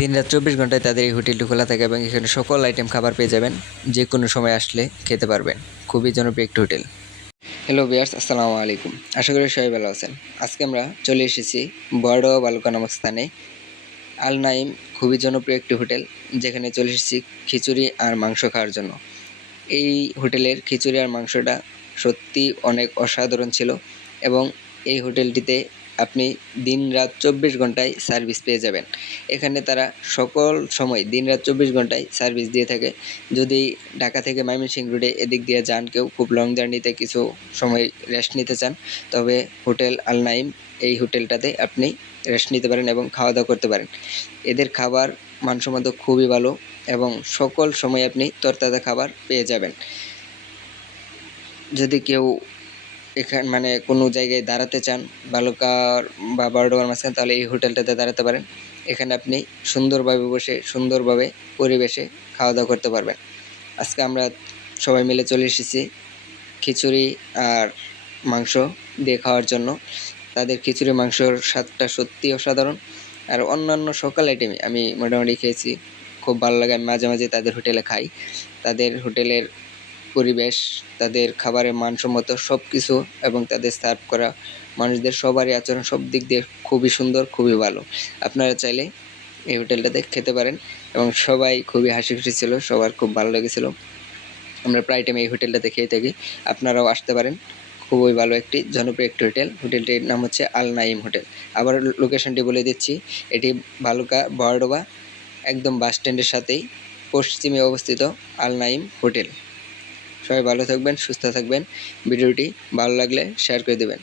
দিন রাত চব্বিশ ঘন্টায় তাদের এই হোটেলটি খোলা থাকে এবং এখানে সকল আইটেম খাবার পেয়ে যাবেন, যে কোনো সময় আসলে খেতে পারবেন। খুবই জনপ্রিয় একটি হোটেল। হ্যালো বিয়ার্স আসসালামু আলাইকুম। আশা করি সবাই ভালো আছেন। আজকে আমরা চলে এসেছি বড় বালুকা নামক স্থানে। আল নাইম খুবই জনপ্রিয় একটি হোটেল, যেখানে চলে এসেছি খিচুড়ি আর মাংস খাওয়ার জন্য। এই হোটেলের খিচুড়ি আর মাংসটা সত্যি অনেক অসাধারণ ছিল এবং এই হোটেলটিতে আপনি দিন রাত চব্বিশ ঘন্টায় সার্ভিস পেয়ে যাবেন। এখানে তারা সকল সময় দিন রাত চব্বিশ ঘন্টায় সার্ভিস দিয়ে থাকে। যদি ঢাকা থেকে ময়মনসিংহ রোডে এদিক দিয়ে যান কেউ, খুব লং জার্নিতে কিছু সময় রেস্ট নিতে চান, তবে হোটেল আল নাইম এই হোটেলটাতে আপনি রেস্ট নিতে পারেন এবং খাওয়া দাওয়া করতে পারেন। এদের খাবার মানসম্মত খুবই ভালো এবং সকল সময় আপনি তরতাজা খাবার পেয়ে যাবেন। যদি কেউ এখানে মানে কোনো জায়গায় দাঁড়াতে চান, বালুকার বা বারোডোবার মাঝখানে, তাহলে এই হোটেলটাতে দাঁড়াতে পারেন। এখানে আপনি সুন্দরভাবে বসে, সুন্দরভাবে পরিবেশে খাওয়া দাওয়া করতে পারবেন। আজকে আমরা সবাই মিলে চলে এসেছি খিচুড়ি আর মাংস দিয়ে খাওয়ার জন্য। তাদের খিচুড়ি মাংসর স্বাদটা সত্যি অসাধারণ। আর অন্যান্য সকাল আইটেমে আমি মোটামুটি খেয়েছি। খুব ভালো লাগে, আমি মাঝে মাঝে তাদের হোটেলে খাই। তাদের হোটেলের পরিবেশ, তাদের খাবারের মানসম্মত সব কিছু এবং তাদের সার্ভ করা মানুষদের সবারই আচরণ সব দিক দিয়ে খুবই সুন্দর, খুবই ভালো। আপনারা চাইলে এই হোটেলটাতে খেতে পারেন এবং সবাই খুবই হাসি খুশি ছিল, সবার খুব ভালো লেগেছিল। আমরা প্রায় টাইম এই হোটেলটাতে খেয়ে থাকি। আপনারাও আসতে পারেন। খুবই ভালো একটি জনপ্রিয় একটি হোটেল। হোটেলটির নাম হচ্ছে আল নাইম হোটেল। আবার লোকেশনটি বলে দিচ্ছি। এটি ভালুকা বড়ডোবা, একদম বাস স্ট্যান্ডের সাথেই পশ্চিমে অবস্থিত আল নাইম হোটেল। সবাই ভালো থাকবেন, সুস্থ থাকবেন। ভিডিওটি ভালো লাগলে শেয়ার করে দেবেন।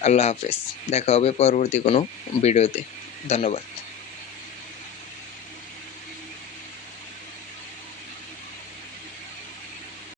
আল্লাহ হাফেজ। দেখা হবে পরবর্তী কোনো ভিডিওতে। ধন্যবাদ।